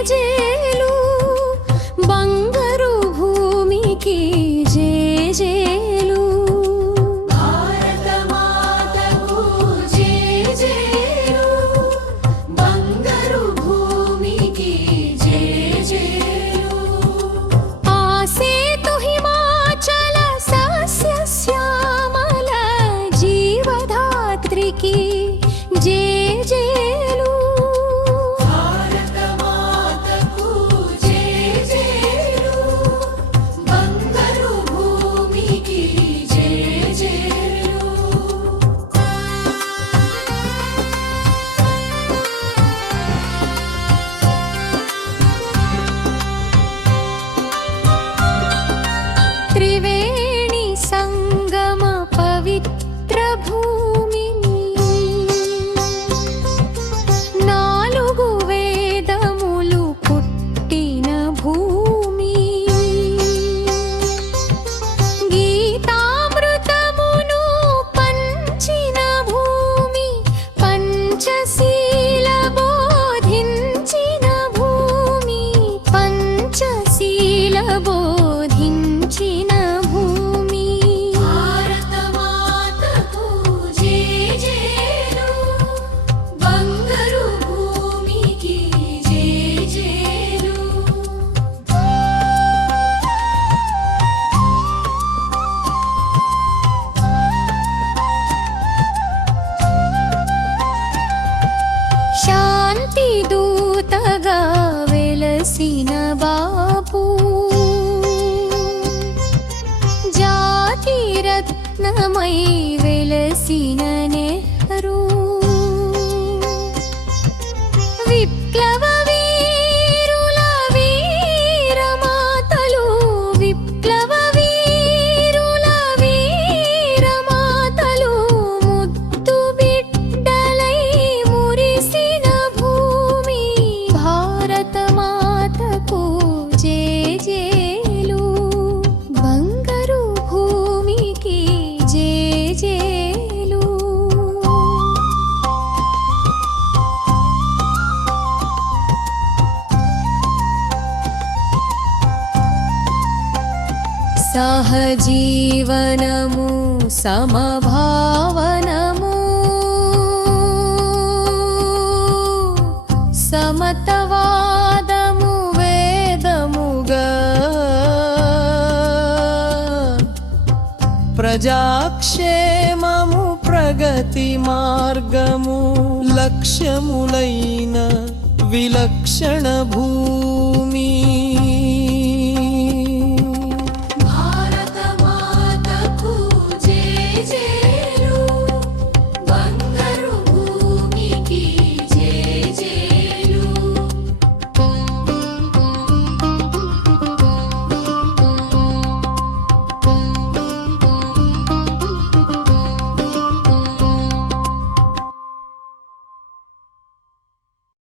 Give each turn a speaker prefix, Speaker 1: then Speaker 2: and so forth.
Speaker 1: de त्रिवे వెలసిన బాపు. జాతి రత్నమై వెలసిన నెహ్రూ. విప్లవ सहजीवनमु समभावनमु समतवादमु वेदमुगा
Speaker 2: प्रजाक्षेममु प्रगतिमार्गमु लक्ष्यमुलैन विलक्षणभू